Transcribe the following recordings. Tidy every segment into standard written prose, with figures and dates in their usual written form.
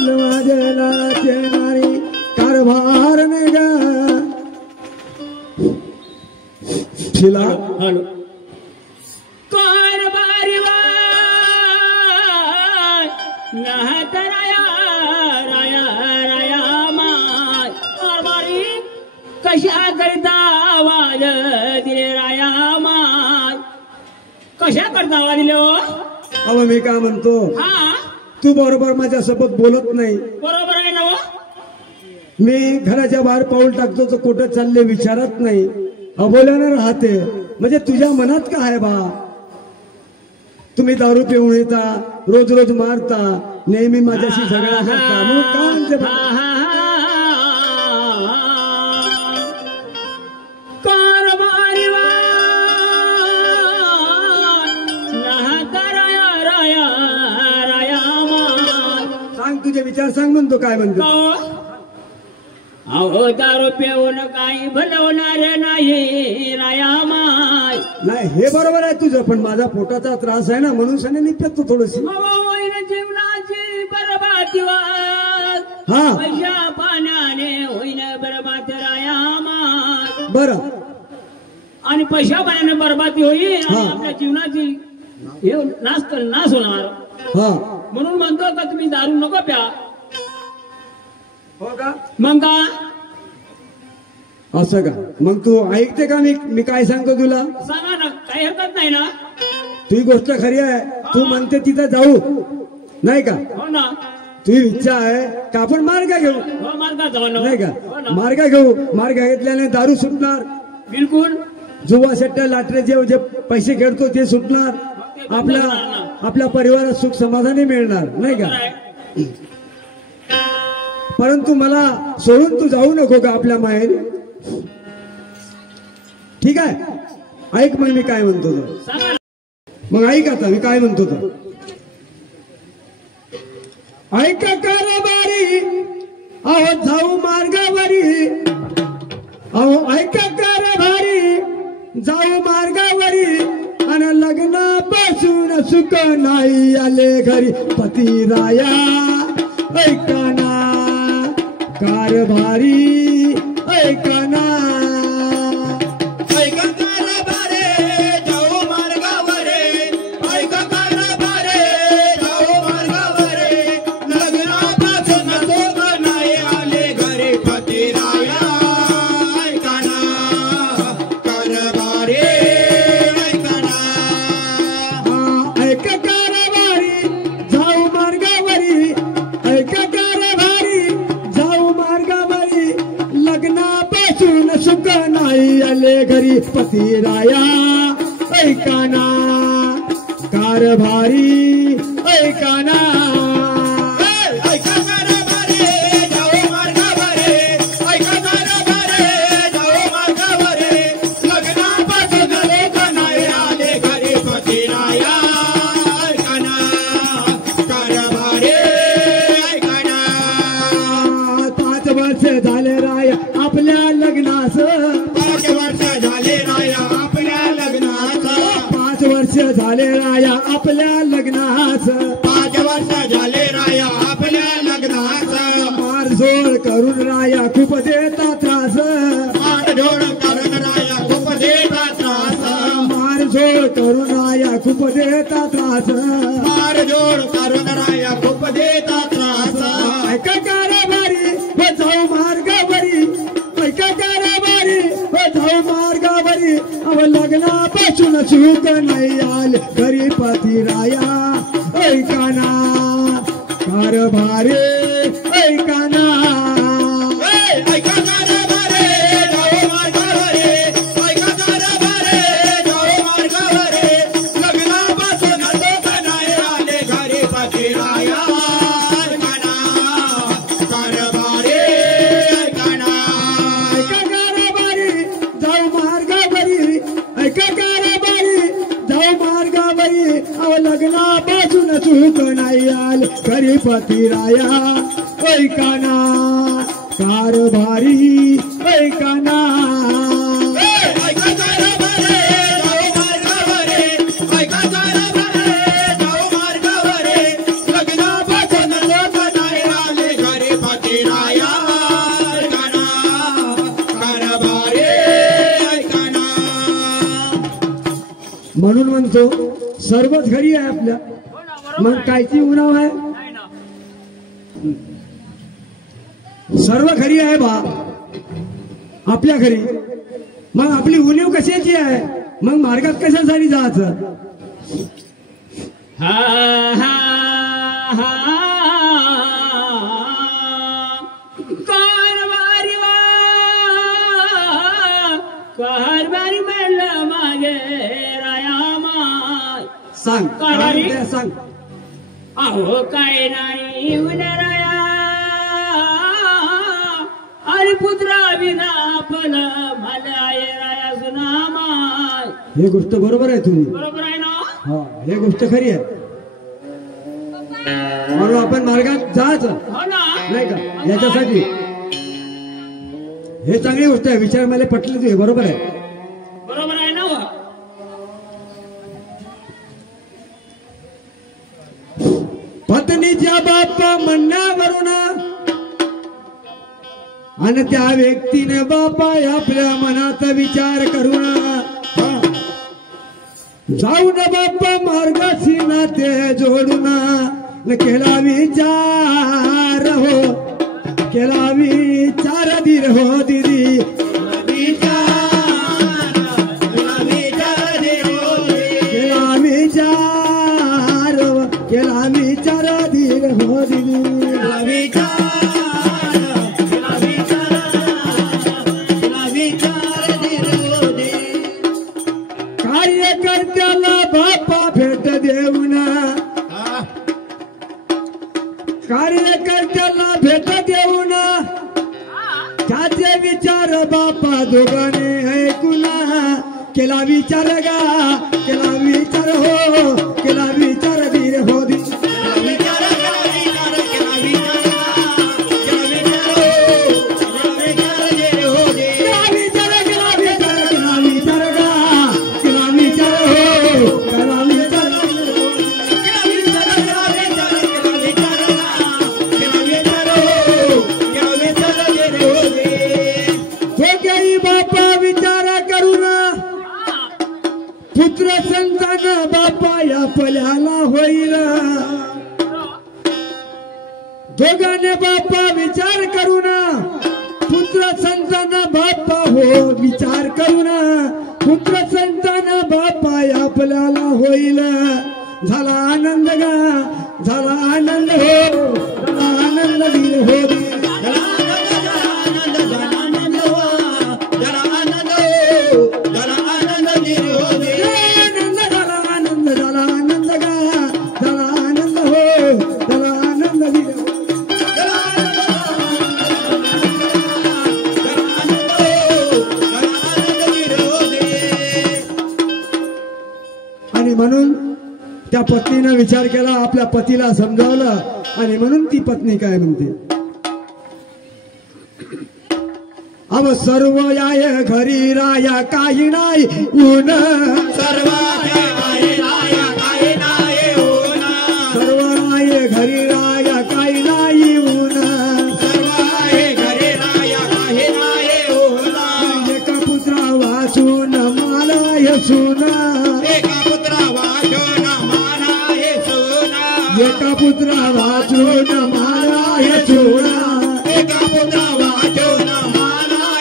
म्हटलं माझ्या लाडाचे नारी कारभार नाही ग शिला हॅलो कारभारी राया राया राया माय कारभारी कशा करता आवाज दिले राया माय कशा करता आवाज दिले हो अहो मी काय म्हणतो हा तू बरोबर माझ्यासोबत बोलत नाही बरोबर आहे ना हो मी घराच्या बाहेर पाऊल टाकतो तर कुठं चालले विचारत नाही अबोल्यानं राहते म्हणजे तुझ्या मनात काय आहे बा तुम्ही दारू पिऊन येता रोज रोज मारता नेहमी माझ्याशी झगडा करता म्हणून काय म्हणते बा? कारभारी सांग तुझे विचार सांग म्हणतो काय म्हणतो अहो दारू पिऊन काही भलवणार नाही राया माय नाही हे बरोबर आहे तुझं पण माझा पोटाचा त्रास आहे ना म्हणून सने मी पेतो थोडीशी जीवनाची बरबादी हा पैशा पाण्याने होईन बरबाद राया माय बरं आणि पैशा पाण्याने बरबादी होईल आणि हा. आपल्या जीवनाची हे नाश होणार हा म्हणून म्हणतो का तुम्ही दारू नको प्या हो का मग का असं का मग तू ऐकते का मी काय सांगतो तुला सांगा ना काही हरकत नाही ना तुझी गोष्ट खरी आहे तू म्हणते तिथं जाऊ नाही का हो ना तुझी इच्छा आहे का आपण मार्ग घेऊ हो मार्गात जाऊ ना नाही हो का ना मार्ग घेऊ मार्ग घेतल्याने दारू सुटणार बिलकुल जुवा सट्ट्या लाटरे जे पैसे खेळतो ते सुटणार आपल्या परिवारात सुख समाधानी मिळणार नाही का परंतु मला सोडून तू जाऊ नको का आपल्या माहेरी ठीक आहे ऐक मग मी काय म्हणतो तो सांगा मग ऐक आता मी काय म्हणतो तो ऐक कारभारी अहो जाऊ मार्गावरी अहो ऐक कारभारी जाऊ मार्गावरी आणि लग्नापासून सुख नाही आले घरी पती राया ऐकाना कारभारी ऐकाना सुख नाही आले घरी पती राया ऐकाना कारभारी ऐकाना झाले राया आपल्या लग्नास 5 वर्ष झाले राया आपल्या लग्नास 5 वर्ष झाले राया आपल्या लग्नास 5 वर्ष झाले राया आपल्या लग्नास मारझोड करून राया खूप देता त्रास मारझोड करून राया खूप देता त्रास मारझोड करून राया खूप देता त्रास मारझोड करून राया खूप देता त्रास ऐका कारभारी जाऊ मार्गावरी ऐका कारभारी जाऊ मार्गावरी अव लग्नापासून सुख नाही आले घरी पती राया ऐकाना कारभारी ऐकाना लग्नापासून सुख नाही आले घरी पती राया ऐकाना कारभारी ऐकाना लग्नापासून सुख नाही आले म्हणतो सर्वच घरी आहे आपल्या, हो ना, बरोबर मग आहे. कायची उणाव आहे? नाही ना. सर्व घरी आहे बा आपल्या घरी, मग आपली उणीव कशाची आहे? मग मार्गात कशासाठी जायचं? हा हा हा कारभारी वा कारभारी म्हणलं मागे रायामाय. सांग कारभारी? काय सांग. अहो काय नाही उन्हाळ्या अरे पुत्रा विना फल मलाय राया सुनामाय. हे गोष्ट बरोबर आहे तुम्ही, बरोबर आहे ना? हा हे गोष्ट खरी आहे. म्हणून आपण मार्गात जायचं हो ना. नाही का? याच्यासाठी हे चांगली गोष्ट आहे. विचार मला पटले तुझे, बरोबर आहे. बरोबर आहे ना? पत्नीच्या बाप्पा म्हणण्यावरून आणि त्या व्यक्तीने बापा आपल्या मनात विचार करून जाऊन बाप्पा मार्गाशी नाते जोडून न केला विचार हो, केला विचार धीर हो दिदी, केला विचार धीर हो दिदी. कार्यकर्त्याला बापा भेट देऊन, कार्यकर्त्याला भेट देऊन त्याचे विचार बापा दोघांनी ऐकून केला विचार गा, केला विचार हो, केला विचार धीर हो दी. पुत्र संतान बापा या पल्याला होईल, दोघांनी बापा विचार करून पुत्र संतान बापा हो, विचार करून पुत्र संतान बापा या पल्याला होईल. झाला आनंद गा, झाला आनंद हो, झाला आनंद वीर हो. आणि म्हणून त्या पत्नीनं विचार केला, आपल्या पतीला समजावलं आणि म्हणून ती पत्नी काय म्हणते, अब सर्व याय घरी राया काही नाही ऊन, सर्व आहे घरी राया काही नाही ऊन, एका पुत्रा वाचून मला यसून, एका पुत्रा वाचून मला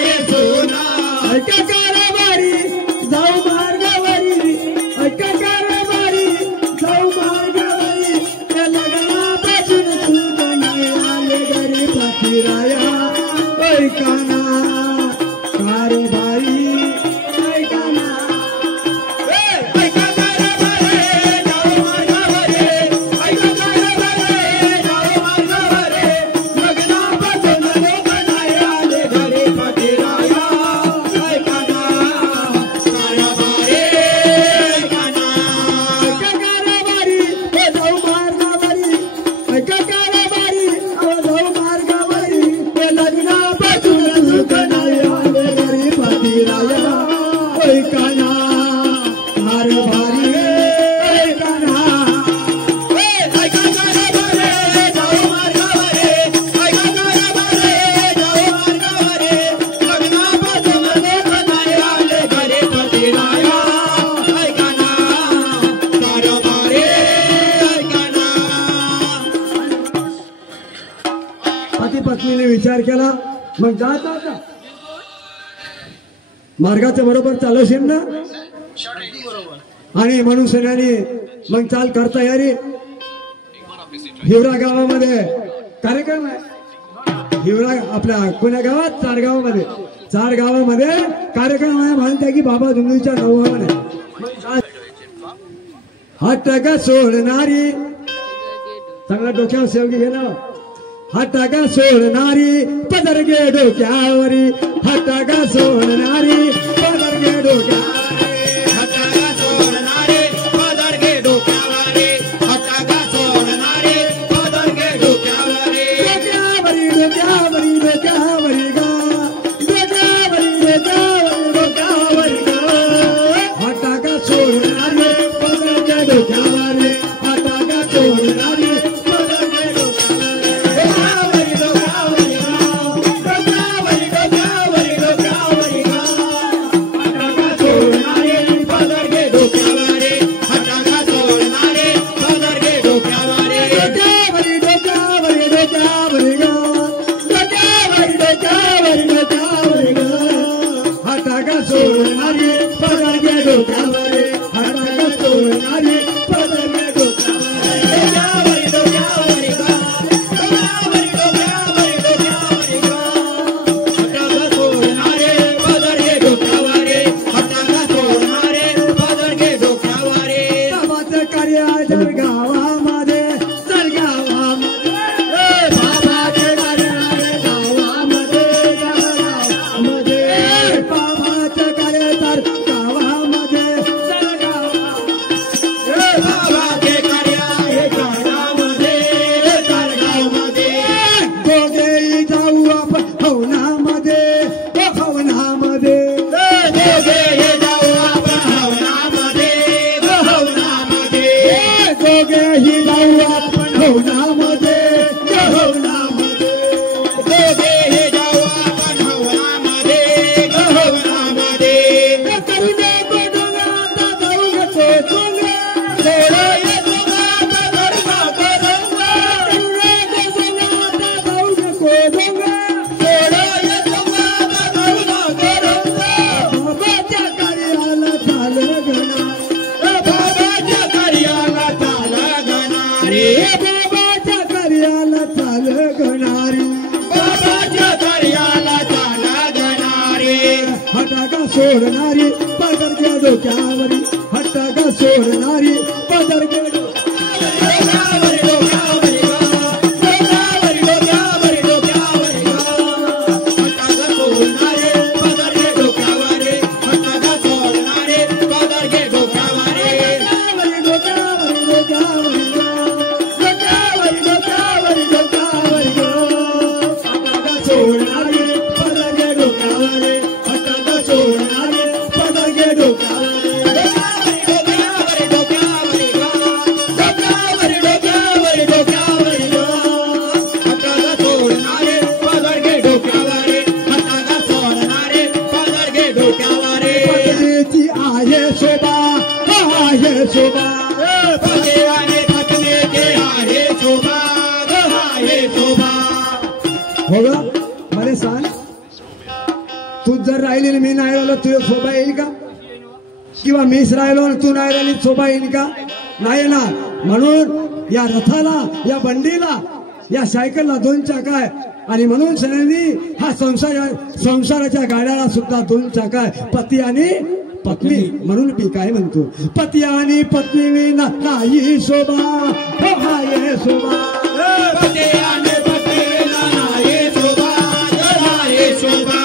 यसून, ऐका कारभारी जाऊ मार्गावरी, ऐका कारभारी जाऊ मार्गावरी, त्या लग्नापासून तू नाही आले घरी पतिराया. ऐका ना कारभारी, ऐका ना, ऐका कारभारी जाऊ मार्गावरी, ऐका कारभारी जाऊ पती पत्नीने विचार केला, मग जाता का मार्गाच्या बरोबर चालवशील ना. आणि म्हणून सगळ्यांनी मग चाल करता यारी. हिवरा गावामध्ये कार्यक्रम आहे. हिवरा आपल्या पुण्या गावात 4 गावामध्ये कार्यक्रम आहे. म्हणते की बाबा दुमणीच्या नववामध्ये हात का सोडणारी चांगला डोक्यावर सेवगी घे ना. हात का सोडणारी पदर घे डोक्यावरी. हात का सोडणारी पदर घे डोक्यावरी. हात का सोडणारे पदर घे डोक्यावरी. हात का सोडणारे पदर घे डोक्यावरी. डोक्यावरी डोक्यावरी डोक्यावरी गा. डोक्यावरी डोक्यावरी डोक्यावरी गा. हात का सोडणारी पदर घे डोक्यावरी. हात का सोडणारी पदर घे डोक्यावरी. डोक्यावरी डोक्यावरी गा. डोक्यावरी डोक्यावरी डोक्यावरी गा. हात का सोडणारे पदर घे डोक्यावरी. हात का सोडणारे पदर घे डोक्यावरी. डोक्यावरी डोक्यावरी डोक्यावरी गा. डोक्यावरी डोक्यावरी डोक्यावरी गा. हात का सोडणारी पदर घे डोक्यावरी. हात का सोडणारी पदर घे डोक्यावरी. डोक्यावरी डोक्यावरी गा. डोक्यावरी डोक्यावरी डोक्यावरी गा. हात का सोडणारे पदर घे डोक्यावरी. हात का सोडणारे पदर घे डोक्यावरी. बाबाचं कार्य जर गावामध्ये जर गावामध्ये बाबाचे कार्य गावामध्ये गावामध्ये बाबाचं कार्य तर गावामध्ये जर बाबाचे कार्य आहे गावामध्ये. गावामध्ये दोघेही जाऊ आपण हवनामध्ये हवनामध्ये. दोघे हे जाऊ आपण हवनामध्ये. हवनामध्ये दोघेही जाऊ आपण हवनामध्ये हवनामध्ये. दोघे हे जाऊ आपण हवनामध्ये. हवनामध्ये करुणे गोडगाता जाऊ नको तुला. सोडा येतो गाता धर्मा करुंगा. करुणे गोडगाता जाऊ नको तुला. सोडा येतो गाता धर्मा करुंगा. बाबाच्या कार्याला झालं गणा. बाबाच्या कार्याला ताला गणारे. बाबाच्या कार्याला झालं गणारी. बाबाच्या कार्याला ताला गणारे. हटाका सोडणारी पदर घे डोक्यावरी. हटाका सोडणारी पदर घे डोक्यावरी डोक्यावरी गा. डोक्यावरी डोक्यावरी डोक्यावरी गा. हात का सोडणारे पदर घे डोक्यावरी. हात का सोडणारे पदर घे डोक्यावरी. डोक्यावरी डोक्यावरी डोक्यावरी गा. डोक्यावरी डोक्यावरी डोक्यावरी गा. हटाका सोडणारी पदर घे डोक्यावरी. हटाका सोडणारी पदर घे डोक्यावरी. डोक्यावरी डोक्यावरी गा. डोक्यावरी डोक्यावरी डोक्यावरी गा. हात का सोडणारे पदर घे डोक्यावरी. हात का सोडणारे पदर घे डोक्यावरी. पत्नीची आहे शोभा आहे शोभा. पती आणि पत्नीचे आहे शोभा. आहे शोभा. हो ग मला सांग, तू जर राहिली आणि मी नाही राहिलो तुझी शोभा येईल का? किंवा मीच राहिलो आणि तू नाही राहिली शोभा येईल का? नाही येणार. म्हणून या रथाला या बंडीला या सायकलला 2 चाक आहे. आणि म्हणून सगळ्यांनी हा संसाराच्या गाड्याला सुद्धा 2 चाक आहे. पती आणि पत्नी. म्हणून मी काय म्हणतो, पती आणि पत्नी विना नाही शोभा. हो हाय शोभा. पती आणि पत्नीला नाही शोभा. आहे शोभा.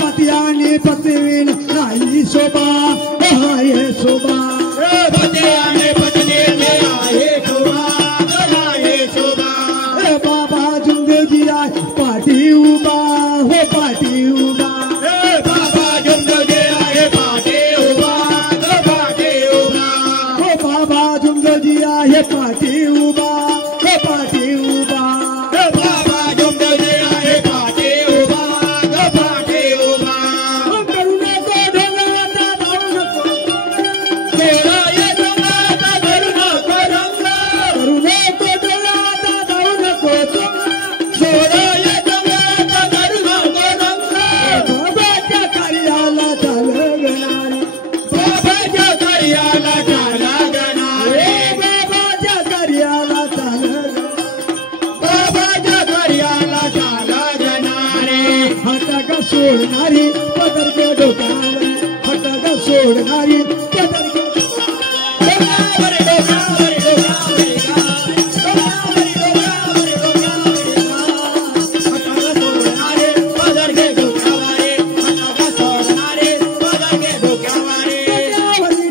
पती आणि पत्नी विना नाही शोभा. हो हाय शोभा. पती आणि पत्नीचे आहे शोभा. आहे शोभा. बाबा जिंदगी आहे पाठी उभा. हो पाठी उभा. बाबा जिंदगी आहे पाठी उभा. पाठी उभा. हो बाबा जिंदगी आहे पाठी उभा. हो पाठी उभा. बाबा जिंदगी आहे पाठी उभा. पाठी उभा. करुणे गोडगाता जाऊ नको. सोडा येतो गाता धर्मा करुंगा. करुणे गोडगाता जाऊ नको तुला. सोडा सोडणारी पदरगे डोक्यावरी हटग सोडणारी पदरगे डोक्यावरी डोक्यावरी डोक्यावरी गा डोक्यावरी डोक्यावरी डोक्यावरी गा हटग सोडणारे पदरगे डोक्यावरी हटग सोडणारे पदरगे डोक्यावरी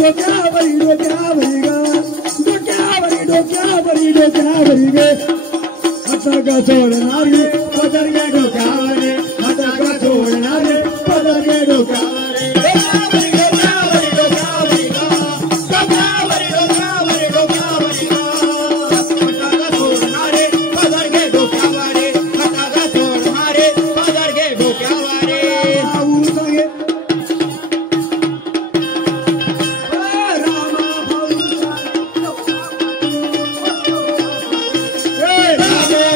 डोक्यावरी डोक्यावरी गा डोक्यावरी डोक्यावरी डोक्यावरी गे हटग सोडणारी पदरगे डोक्यावरी हटग सोडणारी पदरगे डोक्यावरी डोक्यावरी डोक्यावरी डोक्यावरी गा डोक्यावरी डोक्यावरी डोक्यावरी गा हटग सोडणारे पदरगे डोक्यावरी हटग सोडणारे पदरगे डोक्यावरी भाऊ सांगे रामा भाऊ रामो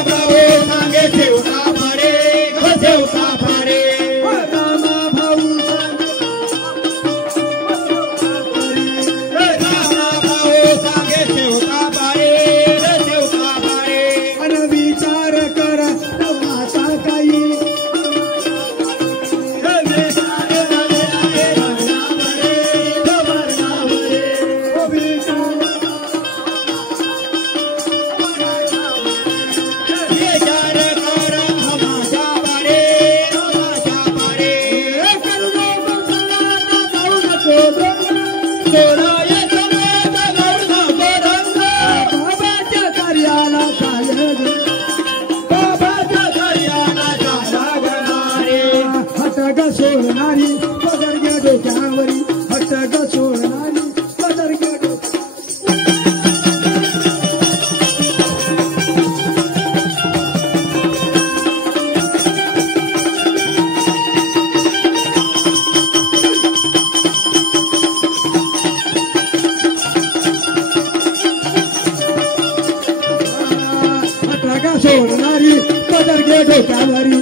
भाऊ सांगे ठेवता फारे ग ठेवता फारे रामा भाऊ रामा भाऊ सांगे ठेवता फारे ग ठेवता फारे अन विचार करा नवनाचा काही विचार कर हमाच्या पारे हमाच्या पारे सोडा ये समेत गौर गोरंग बाबाच्या कार्याला बाबाच्या कार्याला झाला गणारे हटग सोडणारी पदरगे डोक्यावरी हटग सोडणारी पदरगे डोक्यावरी हटग सोडणारी पदरगे डोक्यावरी